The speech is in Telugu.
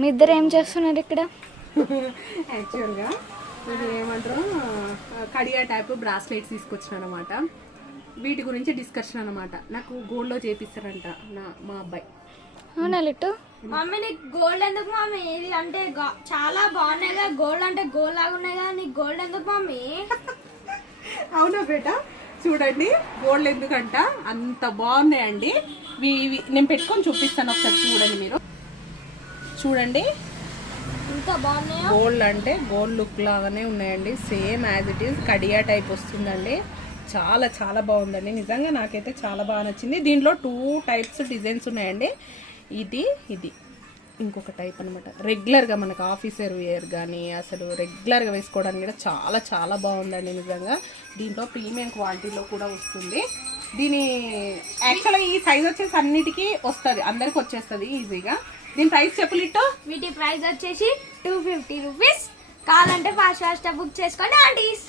మీ ఇద్దరు ఏం చేస్తున్నారు ఇక్కడ? యాక్చువల్గా ఇది ఏమంటారు కడియా టైప్ బ్రాస్లెట్స్ తీసుకొచ్చిన అనమాట. వీటి గురించి డిస్కషన్ అనమాట. నాకు గోల్డ్లో చేపిస్తారంట మా అబ్బాయి. అవునా లిట్టు? మమ్మీ నీకు గోల్డ్ ఎందుకు మమ్మీ? ఇది అంటే చాలా బాగున్నాయి కదా, గోల్డ్ అంటే గోల్డ్ లాగా ఉన్నాయి కదా, నీకు గోల్డ్ ఎందుకు మమ్మీ? అవునా బేట, చూడండి గోల్డ్ ఎందుకంట అంత బాగున్నాయండి. నేను పెట్టుకొని చూపిస్తాను, ఒకసారి చూడండి. మీరు చూడండి ఇంత బాగున్నాయా? గోల్డ్ అంటే గోల్డ్ లుక్ లాగానే ఉన్నాయండి. Same as it is Kadiya type వస్తుందండి. చాలా చాలా బాగుందండి. నిజంగా నాకైతే చాలా బాగా నచ్చింది. దీంట్లో 2 టైప్స్ డిజైన్స్ ఉన్నాయండి. ఇది ఇంకొక టైప్ అనమాట. రెగ్యులర్గా మనకు ఆఫీసర్ వేర్ కానీ అసలు రెగ్యులర్గా వేసుకోవడానికి కూడా చాలా చాలా బాగుందండి నిజంగా. దీంట్లో ప్రీమియం క్వాలిటీలో కూడా వస్తుంది. దీని యాక్చువల్గా ఈ సైజ్ వచ్చేసి అన్నిటికీ వస్తుంది, అందరికి వచ్చేస్తుంది ఈజీగా. దీని ప్రైస్ చెప్పులిట్టు. వీటి ప్రైస్ వచ్చేసి 250 రూపీస్. కావాలంటే ఫాస్ట్ బుక్ చేసుకోండి ఆంటీస్.